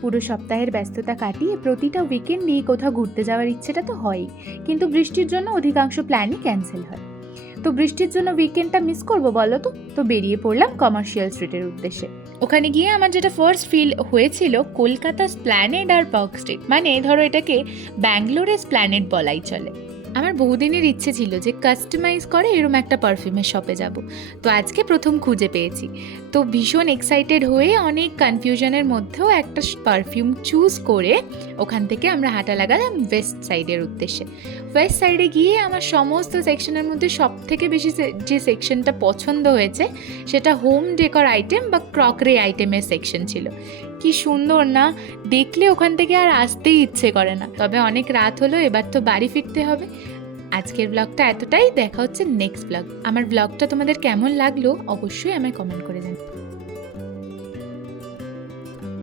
পুরো সপ্তাহের ব্যস্ততা কাটিয়ে প্রতিটা উইকেন্ডেই কোথাও ঘুরতে যাওয়ার ইচ্ছেটা তো হয়ই, কিন্তু বৃষ্টির জন্য অধিকাংশ প্ল্যানই ক্যান্সেল হয়। তো বৃষ্টির জন্য উইকেন্ডটা মিস করবো বলো তো বেরিয়ে পড়লাম কমার্শিয়াল স্ট্রিটের উদ্দেশ্যে। ওখানে গিয়ে আমার যেটা ফার্স্ট ফিল হয়েছিল কলকাতা স্প্ল্যানেড আর পার্ক স্ট্রিট, মানে ধরো এটাকে ব্যাঙ্গালোরের স্প্ল্যানেড বলাই চলে। আমার বহুদিনের ইচ্ছে ছিল যে কাস্টমাইজ করে এরম একটা পারফিউমের শপে যাব, তো আজকে প্রথম খুঁজে পেয়েছি। তো ভীষণ এক্সাইটেড হয়ে অনেক কনফিউশনের মধ্যেও একটা পারফিউম চুজ করে ওখান থেকে আমরা হাঁটা লাগালাম ওয়েস্ট সাইডের উদ্দেশ্যে। ওয়েস্ট সাইডে গিয়ে আমার সমস্ত সেকশনের মধ্যে সব থেকে বেশি যে সেকশনটা পছন্দ হয়েছে সেটা হোম ডেকর আইটেম বা ক্রকারি আইটেমের সেকশন ছিল। কি সুন্দর না, দেখলে ওখান থেকে আর আসতেই ইচ্ছে করে না। তবে অনেক রাত হলো, এবার তো বাড়ি ফিরতে হবে। আজকের ব্লগটা এতটাই, দেখা হচ্ছে নেক্সট ব্লগ। আমার ব্লগটা তোমাদের কেমন লাগলো অবশ্যই আমায় কমেন্ট করে জানাও।